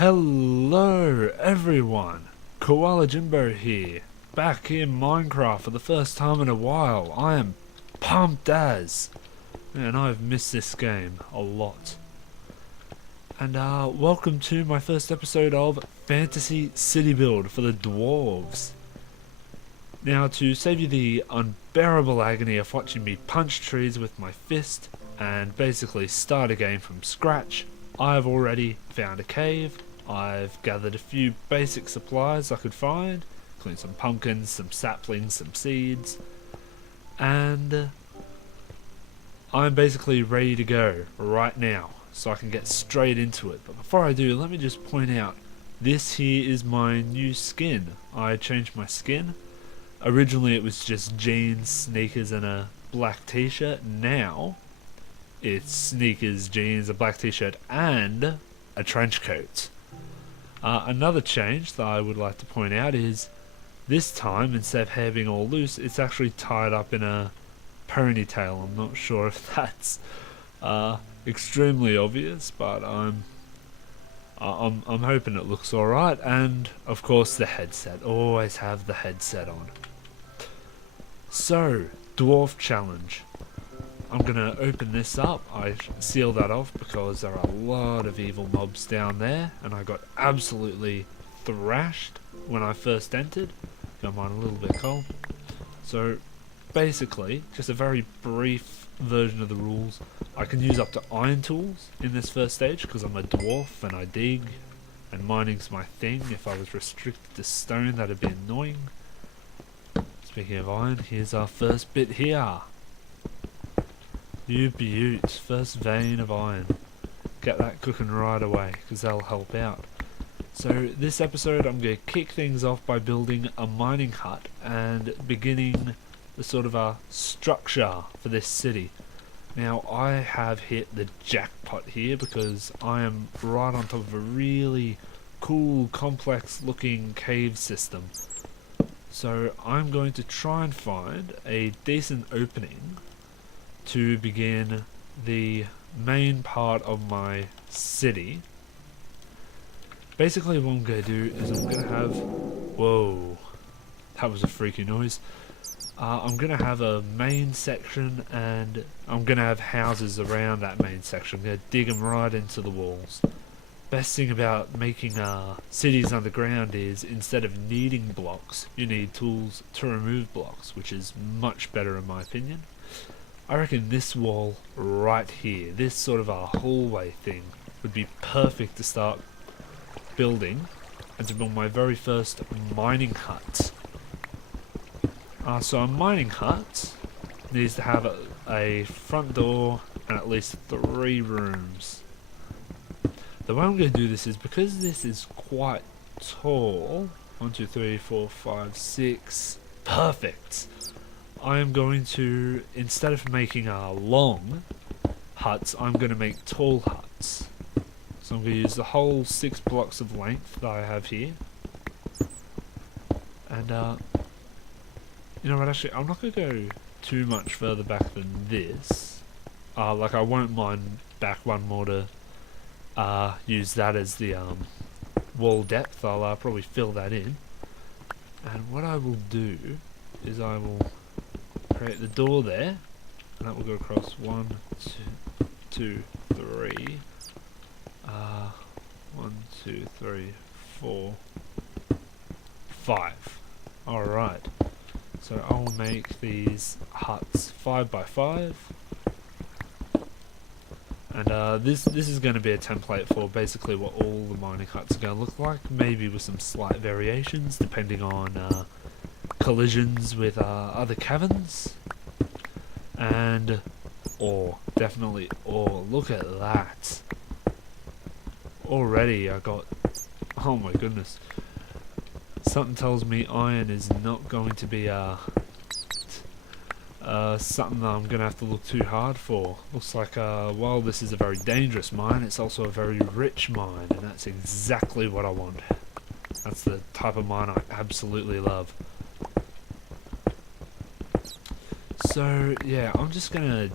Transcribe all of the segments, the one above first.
Hello everyone, Kualajimbo here, back in Minecraft for the first time in a while. I am pumped as, man, I've missed this game a lot. And welcome to my first episode of Fantasy City Build for the Dwarves. Now, to save you the unbearable agony of watching me punch trees with my fist and basically start a game from scratch, I've already found a cave. I've gathered a few basic supplies I could find, including some pumpkins, some saplings, some seeds, and I'm basically ready to go right now, so I can get straight into it. But before I do, let me just point out, this here is my new skin. I changed my skin. Originally it was just jeans, sneakers and a black t-shirt. Now it's sneakers, jeans, a black t-shirt and a trench coat. Another change that I would like to point out is this time, instead of hair being all loose, it's actually tied up in a ponytail. I'm not sure if that's extremely obvious, but I'm hoping it looks alright. And of course the headset, always have the headset on. So, Dwarf Challenge. I'm gonna open this up. I sealed that off because there are a lot of evil mobs down there, and I got absolutely thrashed when I first entered. Got mine a little bit cold. So, basically, just a very brief version of the rules. I can use up to iron tools in this first stage because I'm a dwarf and I dig, and mining's my thing. If I was restricted to stone, that'd be annoying. Speaking of iron, here's our first bit here. You beaut, first vein of iron. Get that cooking right away, because that'll help out. So this episode I'm going to kick things off by building a mining hut and beginning the sort of a structure for this city. Now I have hit the jackpot here because I am right on top of a really cool, complex looking cave system. So I'm going to try and find a decent opening to begin the main part of my city. Basically what I'm going to do is I'm going to have... Whoa, that was a freaky noise. I'm going to have a main section and I'm going to have houses around that main section. I'm going to dig them right into the walls. Best thing about making cities underground is instead of needing blocks, you need tools to remove blocks, which is much better in my opinion. I reckon this wall right here, this sort of a hallway thing, would be perfect to start building and to build my very first mining hut. So a mining hut needs to have a front door and at least 3 rooms. The way I'm going to do this is, because this is quite tall, 1, 2, 3, 4, 5, 6, perfect. I am going to, instead of making long huts, I'm going to make tall huts. So I'm going to use the whole 6 blocks of length that I have here. And, you know what, actually, I'm not going to go too much further back than this. Like, I won't mind back one more to use that as the wall depth. I'll probably fill that in. And what I will do is I will create the door there, and that will go across 1, 2, 3, 1, 2, 3, 4, 5. Alright, so I'll make these huts 5 by 5, and this is going to be a template for basically what all the mining huts are going to look like, maybe with some slight variations depending on collisions with other caverns. And ore, definitely ore. Look at that. Already I got, oh my goodness, something tells me iron is not going to be something that I'm gonna have to look too hard for. Looks like while this is a very dangerous mine, it's also a very rich mine, and that's exactly what I want. That's the type of mine I absolutely love. So yeah, I'm just gonna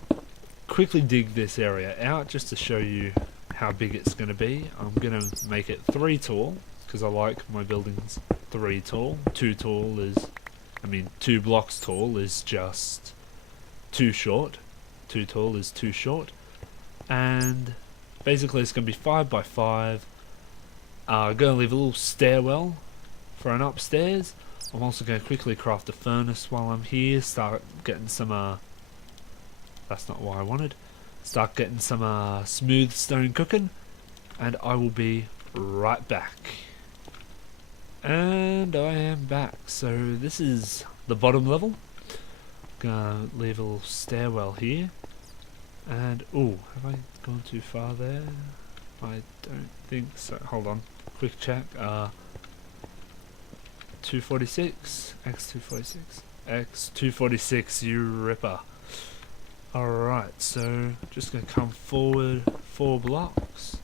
quickly dig this area out just to show you how big it's going to be. I'm going to make it 3 tall, because I like my buildings 3 tall. 2 tall is, 2 blocks tall is just too short. 2 tall is too short. And basically it's going to be 5 by 5. I'm going to leave a little stairwell for an upstairs. I'm also going to quickly craft a furnace while I'm here, start getting some, that's not what I wanted. Start getting some smooth stone cooking, and I will be right back. And I am back. So this is the bottom level. Gonna leave a little stairwell here. And, oh, have I gone too far there? I don't think so. Hold on, quick check. 246, x246, x246, you ripper. Alright, so just gonna come forward 4 blocks,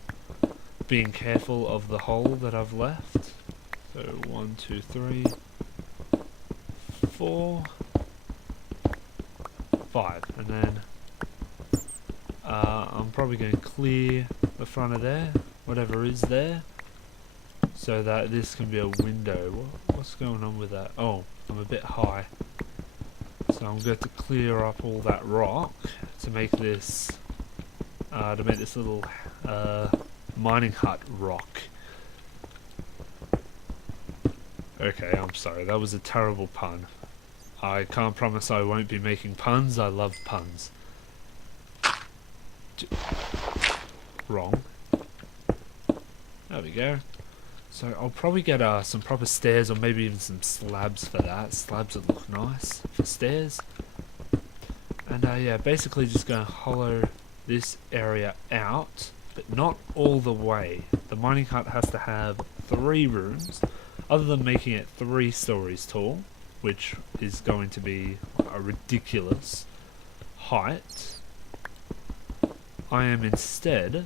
being careful of the hole that I've left. So 1, 2, 3, 4, 5, and then I'm probably going to clear the front of there, whatever is there, so that this can be a window. What's going on with that? Oh, I'm a bit high. So I'm going to clear up all that rock to make this little mining hut rock. Okay, I'm sorry, that was a terrible pun. I can't promise I won't be making puns. I love puns. Wrong. There we go. So I'll probably get some proper stairs, or maybe even some slabs for that. Slabs would look nice for stairs. And yeah, basically just going to hollow this area out, but not all the way. The mining hut has to have 3 rooms, other than making it 3 stories tall, which is going to be a ridiculous height. I am instead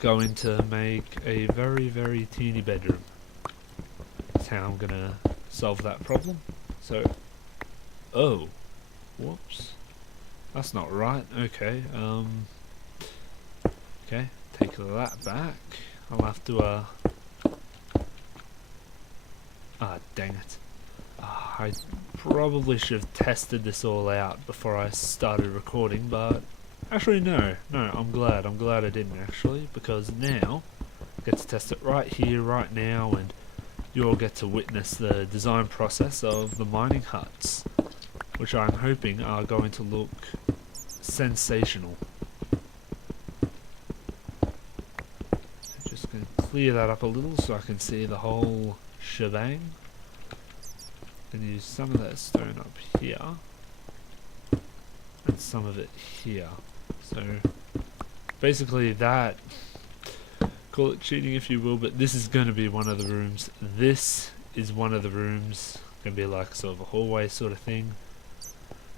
going to make a very, very teeny bedroom. That's how I'm gonna solve that problem. So, oh, whoops, that's not right. Okay, okay, take that back. I'll have to, dang it. I probably should have tested this all out before I started recording, but actually no, I'm glad I didn't actually, because now I get to test it right here, right now, and you all get to witness the design process of the mining huts, which I'm hoping are going to look sensational. So just going to clear that up a little so I can see the whole shebang, and use some of that stone up here and some of it here. So basically that, call it cheating if you will, but this is going to be one of the rooms. This is one of the rooms, going to be like sort of a hallway sort of thing.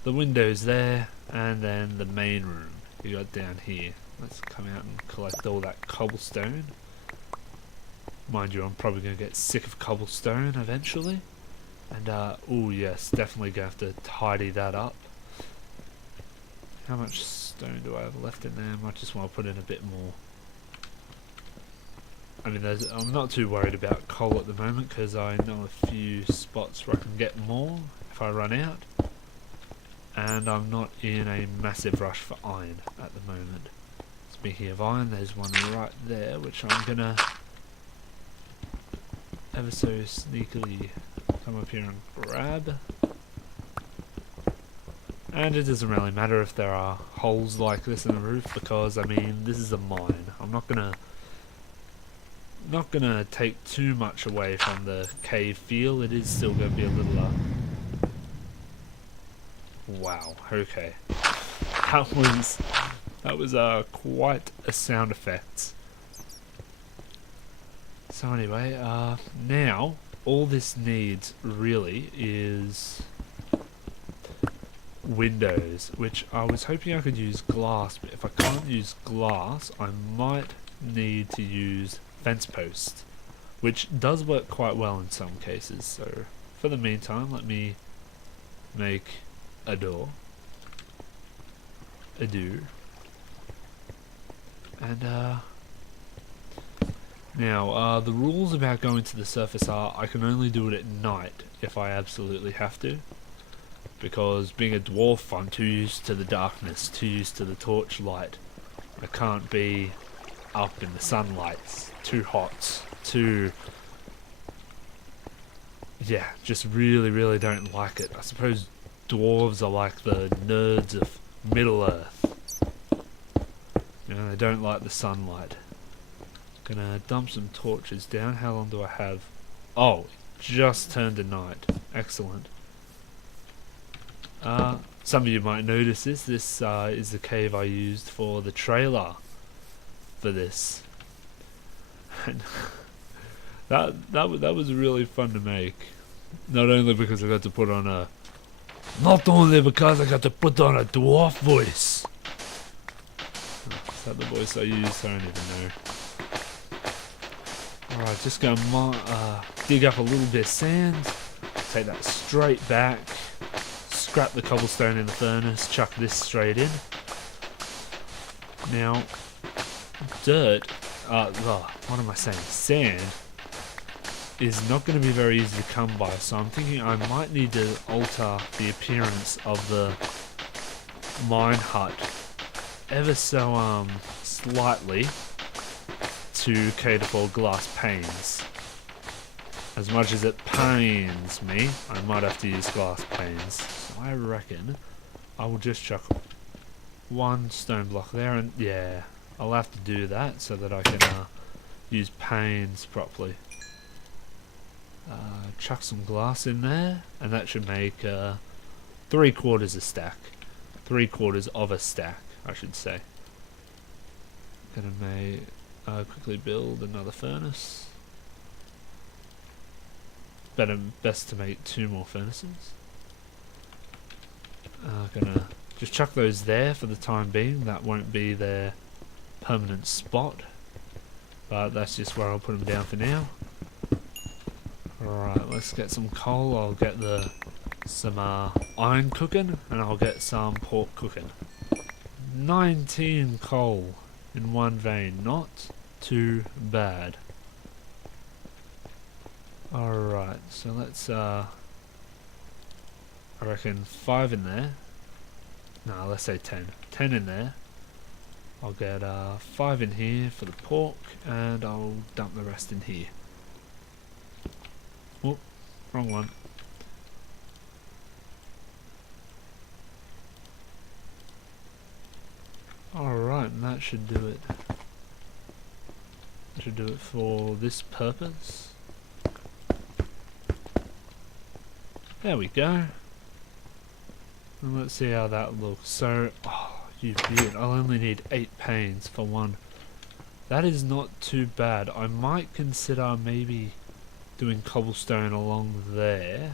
The window's there, and then the main room you got down here. Let's come out and collect all that cobblestone. Mind you, I'm probably going to get sick of cobblestone eventually. And oh yes, definitely going to have to tidy that up. How much stone do I have left in there? I might just want to put in a bit more. I mean, I'm not too worried about coal at the moment, because I know a few spots where I can get more if I run out. And I'm not in a massive rush for iron at the moment. Speaking of iron, there's one right there, which I'm gonna ever so sneakily come up here and grab. And it doesn't really matter if there are holes like this in the roof, because I mean, this is a mine. I'm not gonna take too much away from the cave feel. It is still gonna be a little wow, okay. That was quite a sound effect. So anyway, now all this needs really is windows, which I was hoping I could use glass, but if I can't use glass, I might need to use fence posts, which does work quite well in some cases. So for the meantime, let me make a door, And now the rules about going to the surface are I can only do it at night if I absolutely have to, because being a dwarf I'm too used to the darkness, too used to the torchlight. I can't be up in the sunlight. It's too hot, too... yeah, just really don't like it. I suppose dwarves are like the nerds of Middle Earth. You know, they don't like the sunlight. Gonna dump some torches down. How long do I have? Oh, just turned to night. Excellent. Some of you might notice this. This is the cave I used for the trailer for this. And that was really fun to make. Not only because I got to put on a dwarf voice. Is that the voice I used? I don't even know. Alright, just gonna dig up a little bit of sand. Take that straight back. Scrap the cobblestone in the furnace. Chuck this straight in. Now, dirt. What am I saying? Sand is not going to be very easy to come by, so I'm thinking I might need to alter the appearance of the mine hut ever so slightly to cater for glass panes. As much as it pains me, I might have to use glass panes. So I reckon I will just chuck one stone block there, and yeah, I'll have to do that so that I can use panes properly. Chuck some glass in there, and that should make 3/4 a stack. 3/4 of a stack, I should say. Gonna quickly build another furnace. Best to make 2 more furnaces. Gonna just chuck those there for the time being. That won't be their permanent spot, but that's just where I'll put them down for now. Alright, let's get some coal. I'll get some iron cooking, and I'll get some pork cooking. 19 coal in one vein, not too bad. Alright, so let's I reckon 5 in there. No, let's say 10. 10 in there. I'll get 5 in here for the pork, and I'll dump the rest in here. Oh, wrong one. Alright, and that should do it. That should do it for this purpose. There we go. And let's see how that looks. So, oh, you beaut, I'll only need 8 panes for one. That is not too bad. I might consider maybe doing cobblestone along there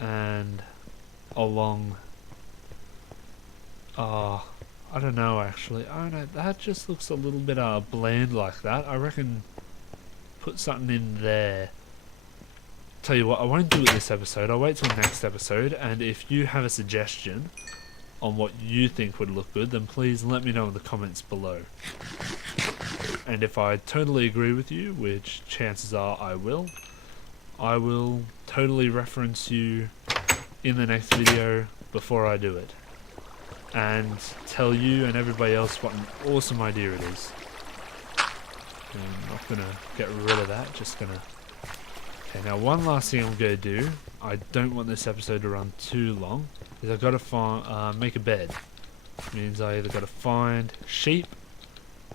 and along I don't know actually. I don't know, that just looks a little bit bland like that. I reckon put something in there. Tell you what, I won't do it this episode. I'll wait till next episode, and if you have a suggestion on what you think would look good, then please let me know in the comments below. And if I totally agree with you, which chances are I will totally reference you in the next video before I do it, and tell you and everybody else what an awesome idea it is. I'm not gonna get rid of that, just gonna... Okay, now one last thing I'm gonna do, I don't want this episode to run too long, is I've gotta find, make a bed. Means I either gotta find sheep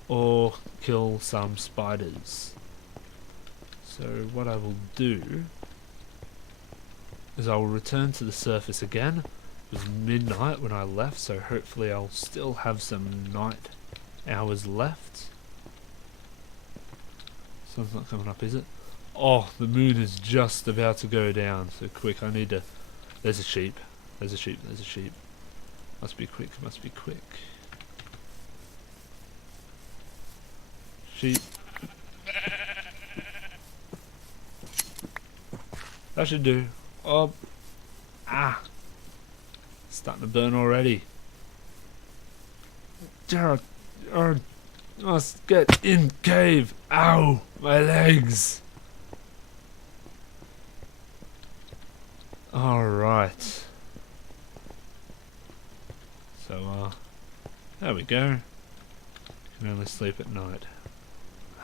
or kill some spiders. So what I will do is I will return to the surface again. It was midnight when I left, so hopefully I'll still have some night hours left. Sun's not coming up, is it? Oh, the moon is just about to go down, so quick, I need to... There's a sheep. There's a sheep, there's a sheep. Must be quick, must be quick. Sheep. That should do. Oh. Ah. Starting to burn already. Jared, must get in cave. Ow, my legs. Alright. So, there we go. Can only sleep at night.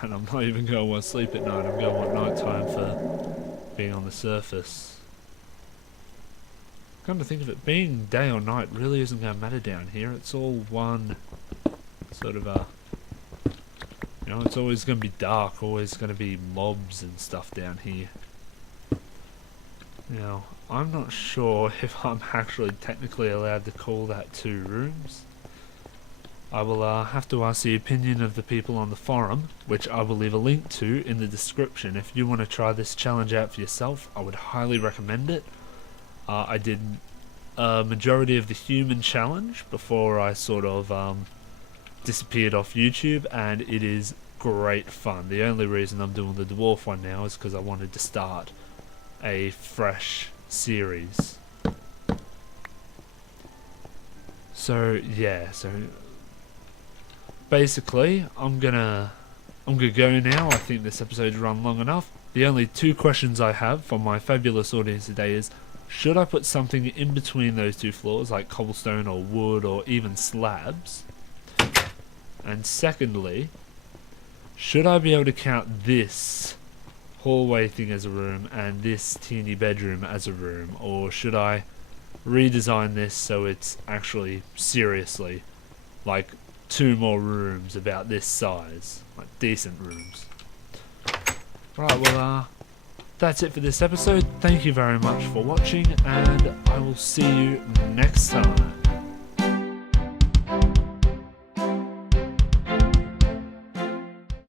And I'm not even going to want to sleep at night, I'm going to want night time for being on the surface. Come to think of it, being day or night really isn't going to matter down here. It's all one sort of you know, it's always going to be dark, always going to be mobs and stuff down here. Now, I'm not sure if I'm actually technically allowed to call that 2 rooms. I will have to ask the opinion of the people on the forum, which I will leave a link to in the description. If you want to try this challenge out for yourself, I would highly recommend it. I did a majority of the human challenge before I sort of disappeared off YouTube, and it is great fun. The only reason I'm doing the dwarf one now is because I wanted to start a fresh series. So yeah, basically I'm gonna go now. I think this episode's run long enough. The only 2 questions I have from my fabulous audience today is, should I put something in between those 2 floors, like cobblestone or wood or even slabs? And secondly, should I be able to count this hallway thing as a room and this teeny bedroom as a room, or should I redesign this so it's actually seriously like 2 more rooms about this size, like decent rooms? Right, well that's it for this episode. Thank you very much for watching, and I will see you next time.